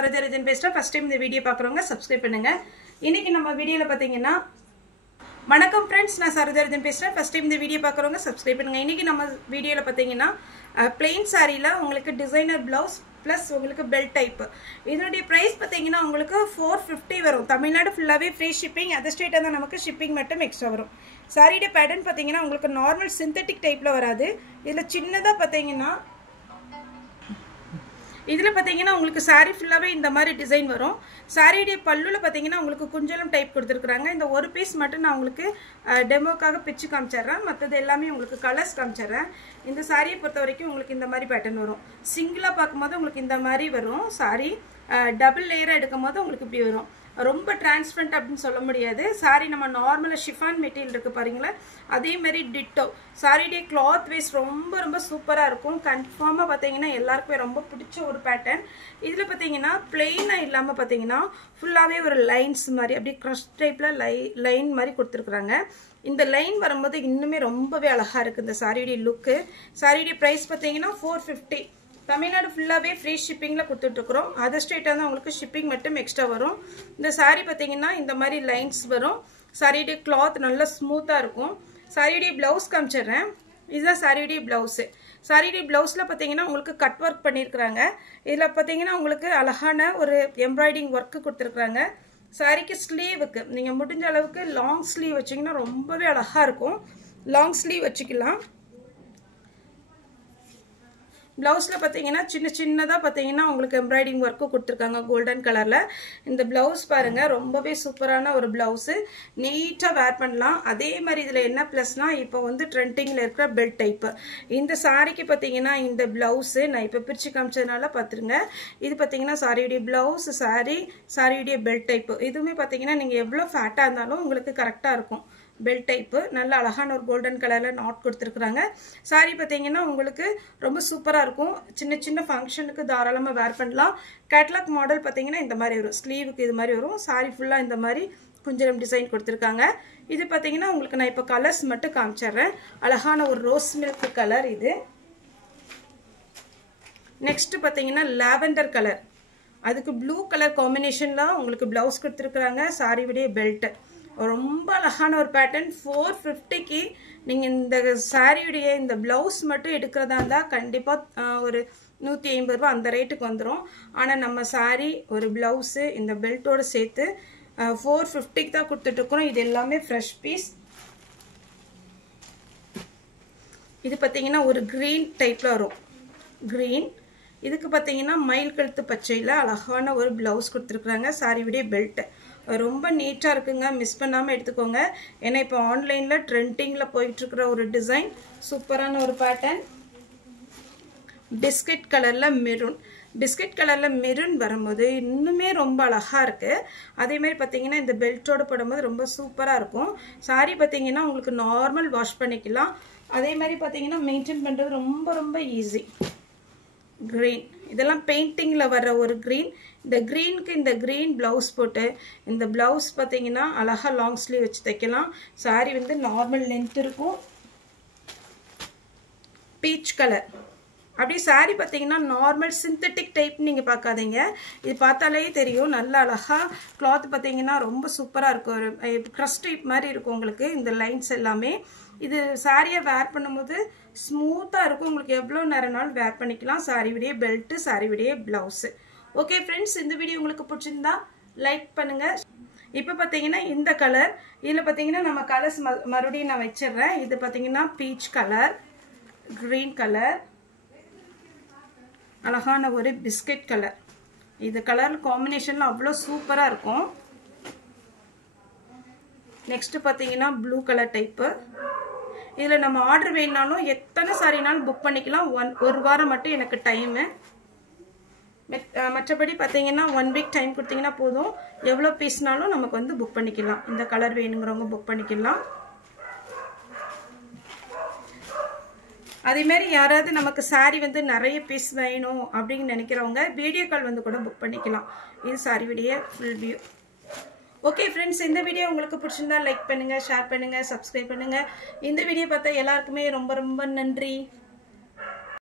சரோஜரஜன் பேசுறேன். First time இந்த video பார்க்குறவங்க சப்ஸ்கிரைப் பண்ணுங்க. இன்னைக்கு நம்ம வீடியோல பார்த்தீங்கன்னா வணக்கம் ஃப்ரெண்ட்ஸ், நான் சரோஜரஜன் பேசுறேன். ஃபர்ஸ்ட் டைம் இந்த வீடியோ பார்க்குறவங்க சப்ஸ்கிரைப் பண்ணுங்க. இன்னைக்கு நம்ம வீடியோல பார்த்தீங்கன்னா பிளெயின் சாரியில உங்களுக்கு டிசைனர் பிளவுஸ் ப்ளஸ் உங்களுக்கு பெல்ட் டைப். இதனுடைய ப்ரைஸ் பார்த்தீங்கன்னா உங்களுக்கு 450 வரும். தமிழ்நாடு ஃபுல்லாகவே ஃப்ரீ ஷிப்பிங். அதர் ஸ்டேட்டாக தான் நமக்கு ஷிப்பிங் மட்டும் எக்ஸ்ட்ரா வரும். சாரியுடைய பேட்டர்ன் பார்த்தீங்கன்னா உங்களுக்கு நார்மல் சிந்தட்டிக் டைப்பில் வராது. இதில் சின்னதாக பார்த்தீங்கன்னா இதில் பார்த்தீங்கன்னா உங்களுக்கு சாரீ ஃபுல்லாகவே இந்த மாதிரி டிசைன் வரும். சாரியுடைய பல்லுவில் பார்த்தீங்கன்னா உங்களுக்கு குஞ்சலம் டைப் கொடுத்துருக்குறாங்க. இந்த ஒரு பீஸ் மட்டும் நான் உங்களுக்கு டெமோக்காக பிச்சு காமிச்சிட்றேன். மற்றது எல்லாமே உங்களுக்கு கலர்ஸ் காமிச்சிட்றேன். இந்த சாரியை பொறுத்த வரைக்கும் உங்களுக்கு இந்த மாதிரி பேட்டர்ன் வரும். சிங்கிளாக பார்க்கும்போது உங்களுக்கு இந்த மாதிரி வரும். சாரி டபுள் லேயராக எடுக்கும் போது உங்களுக்கு இப்படி வரும். ரொம்ப டிரான்ஸ்பரண்ட் அப்படின்னு சொல்ல முடியாது. சாரி நம்ம நார்மலாக ஷிஃபான் மெட்டீரியல் இருக்குது பாருங்களேன், அதே மாதிரி டிட்டோ. சாரியுடைய கிளாத் வைஸ் ரொம்ப ரொம்ப சூப்பராக இருக்கும். கன்ஃபார்மாக பார்த்தீங்கன்னா எல்லாருக்குமே ரொம்ப பிடிச்ச ஒரு பேட்டர்ன். இதில் பார்த்தீங்கன்னா பிளெயினாக இல்லாமல் பார்த்தீங்கன்னா ஃபுல்லாகவே ஒரு லைன்ஸ் மாதிரி அப்படியே க்ரஷ் டைப்பில் லைன் மாதிரி கொடுத்துருக்குறாங்க. இந்த லைன் வரும்போது இன்னுமே ரொம்பவே அழகாக இருக்குது இந்த சாரியுடைய லுக்கு. சாரியுடைய ப்ரைஸ் பார்த்தீங்கன்னா 450. தமிழ்நாடு ஃபுல்லாகவே ஃப்ரீ ஷிப்பிங்கில் கொடுத்துட்ருக்குறோம். அதர் ஸ்டேட்டாக தான் உங்களுக்கு ஷிப்பிங் மட்டும் எக்ஸ்ட்ரா வரும். இந்த சாரீ பார்த்தீங்கன்னா இந்த மாதிரி லைன்ஸ் வரும். சாரியுடைய கிளாத் நல்லா ஸ்மூத்தாக இருக்கும். சாரியுடைய ப்ளவுஸ் காமிச்சிடுறேன். இதுதான் சாரியுடைய ப்ளவுஸு. சாரியுடைய ப்ளவுஸில் பார்த்தீங்கன்னா உங்களுக்கு கட் ஒர்க் பண்ணியிருக்கிறாங்க. இதில் பார்த்தீங்கன்னா உங்களுக்கு அழகான ஒரு எம்ப்ராய்டிங் ஒர்க்கு கொடுத்துருக்குறாங்க. சாரிக்கு ஸ்லீவுக்கு நீங்கள் முடிஞ்ச அளவுக்கு லாங் ஸ்லீவ் வச்சிங்கன்னா ரொம்பவே அழகாக இருக்கும். லாங் ஸ்லீவ் வச்சுக்கலாம். ப்ளவுஸில் பார்த்தீங்கன்னா சின்ன சின்னதாக பார்த்தீங்கன்னா உங்களுக்கு எம்ப்ராய்டிங் ஒர்க்கு கொடுத்துருக்காங்க கோல்டன் கலரில். இந்த ப்ளவுஸ் பாருங்கள், ரொம்பவே சூப்பரான ஒரு ப்ளவுஸு. நீட்டாக வேர் பண்ணலாம். அதே மாதிரி இதில் என்ன ப்ளஸ்னால் இப்போ வந்து ட்ரெண்டிங்கில் இருக்கிற பெல்ட் டைப்பு. இந்த சாரிக்கு பார்த்தீங்கன்னா இந்த ப்ளவுஸு நான் இப்போ பிரித்து காமிச்சதுனால பார்த்துருங்க. இது பார்த்தீங்கன்னா சாரியுடைய ப்ளவுஸ், சாரியுடைய பெல்ட் டைப்பு. இதுவுமே பார்த்தீங்கன்னா நீங்கள் எவ்வளோ ஃபேட்டாக இருந்தாலும் உங்களுக்கு கரெக்டாக இருக்கும். பெல்ட் டைப்பு நல்ல அழகான ஒரு கோல்டன் கலரில் நாட் கொடுத்துருக்குறாங்க. சாரி பார்த்தீங்கன்னா உங்களுக்கு ரொம்ப சூப்பராக இருக்கும். சின்ன சின்ன ஃபங்க்ஷனுக்கு தாராளமாக வேர் பண்ணலாம். கேட்லாக் மாடல் பார்த்தீங்கன்னா இந்த மாதிரி வரும். ஸ்லீவுக்கு இது மாதிரி வரும். சாரி ஃபுல்லாக இந்த மாதிரி குஞ்சலம் டிசைன் கொடுத்துருக்காங்க. இது பார்த்தீங்கன்னா உங்களுக்கு நான் இப்போ கலர்ஸ் மட்டும் காமிச்சிட்றேன். அழகான ஒரு ரோஸ் மில்க் கலர் இது. நெக்ஸ்ட் பார்த்தீங்கன்னா லாவெண்டர் கலர், அதுக்கு ப்ளூ கலர் காம்பினேஷன்லாம் உங்களுக்கு ப்ளவுஸ் கொடுத்துருக்குறாங்க. சாரியுடைய பெல்ட்டு ரொம்ப அழகான ஒரு பேட்டர்ன். 450க்கு நீங்கள் இந்த சாரியுடைய இந்த ப்ளவுஸ் மட்டும் எடுக்கிறதா இருந்தால் கண்டிப்பாக ஒரு 150 ரூபா அந்த ரேட்டுக்கு வந்துடும். ஆனால் நம்ம சாரி ஒரு ப்ளவுஸு இந்த பெல்ட்டோடு சேர்த்து 450க்கு தான் கொடுத்துட்ருக்குறோம். இது எல்லாமே ஃப்ரெஷ் பீஸ். இது பார்த்தீங்கன்னா ஒரு க்ரீன் டைப்பில் வரும். க்ரீன் இதுக்கு பார்த்தீங்கன்னா மயில் கழுத்து பச்சையில் அழகான ஒரு ப்ளவுஸ் கொடுத்துருக்குறாங்க. சாரியுடைய பெல்ட்டு ரொம்ப நீட்டாக இருக்குங்க. மிஸ் பண்ணாமல் எடுத்துக்கோங்க. ஏன்னா இப்போ ஆன்லைனில் ட்ரெண்டிங்கில் போயிட்டுருக்கிற ஒரு டிசைன், சூப்பரான ஒரு பேட்டர்ன். பிஸ்கட் கலரில் மெரூன். பிஸ்கட் கலரில் மெரூன் வரும்போது இன்னுமே ரொம்ப அழகாக இருக்குது. அதேமாதிரி பார்த்தீங்கன்னா இந்த பெல்ட்டோடு போடும்போது ரொம்ப சூப்பராக இருக்கும். சாரி பார்த்தீங்கன்னா உங்களுக்கு நார்மல் வாஷ் பண்ணிக்கலாம். அதே மாதிரி பார்த்தீங்கன்னா மெயின்டைன் பண்ணுறது ரொம்ப ரொம்ப ஈஸி. க்ரீன் இதெல்லாம் பெயிண்டிங்கில் வர்ற ஒரு க்ரீன். இந்த க்ரீனுக்கு இந்த க்ரீன் ப்ளவுஸ் போட்டு இந்த ப்ளவுஸ் பார்த்தீங்கன்னா அழகாக லாங் ஸ்லீவ் வச்சு தைக்கலாம். சாரி வந்து நார்மல் லென்த் இருக்கும். பீச் கலர் அப்படியே சாரி பார்த்தீங்கன்னா நார்மல் சிந்தட்டிக் டைப் நீங்கள் பார்க்காதீங்க. இது பார்த்தாலே தெரியும். நல்ல அழகாக கிளாத் பார்த்தீங்கன்னா ரொம்ப சூப்பராக இருக்கும். ஒரு க்ரஷ் டைப் மாதிரி இருக்கும் உங்களுக்கு இந்த லைன்ஸ் எல்லாமே. இது சாரியை வேர் பண்ணும்போது ஸ்மூத்தாக இருக்கும். உங்களுக்கு எவ்வளோ நேரம்னாலும் வேர் பண்ணிக்கலாம். சாரியுடைய பெல்ட்டு, சாரியுடைய ப்ளவுஸு. ஓகே ஃப்ரெண்ட்ஸ், இந்த வீடியோ உங்களுக்கு பிடிச்சிருந்தா லைக் பண்ணுங்கள். இப்போ பார்த்தீங்கன்னா இந்த கலர், இதில் பார்த்தீங்கன்னா நம்ம கலர்ஸ் மறுபடியும் நான் வச்சிடுறேன். இது பார்த்தீங்கன்னா பீச் கலர், க்ரீன் கலர், அழகான ஒரு பிஸ்கட் கலர். இது கலர் காம்பினேஷனில் அவ்வளோ சூப்பராக இருக்கும். நெக்ஸ்ட்டு பார்த்தீங்கன்னா ப்ளூ கலர் டைப்பு. இதில் நம்ம ஆர்டர் வேணுனாலும் எத்தனை சாரினாலும் புக் பண்ணிக்கலாம். ஒரு வாரம் மட்டும் எனக்கு டைமு. மற்றபடி பார்த்தீங்கன்னா 1 வீக் டைம் கொடுத்தீங்கன்னா போதும். எவ்வளோ பீஸ்னாலும் நமக்கு வந்து புக் பண்ணிக்கலாம். இந்த கலர் வேணுங்கிறவங்க புக் பண்ணிக்கலாம். அதேமாரி யாராவது நமக்கு சாரி வந்து நிறைய பீஸ் வேணும் அப்படின்னு நினைக்கிறவங்க வீடியோ கால் வந்து கூட புக் பண்ணிக்கலாம். இது சாரியுடைய ஃபுல் வியூ. ஓகே ஃப்ரெண்ட்ஸ், இந்த வீடியோ உங்களுக்கு பிடிச்சிருந்தா லைக் பண்ணுங்கள், ஷேர் பண்ணுங்கள், சப்ஸ்கிரைப் பண்ணுங்கள். இந்த வீடியோ பார்த்தா எல்லாருக்குமே ரொம்ப ரொம்ப நன்றி.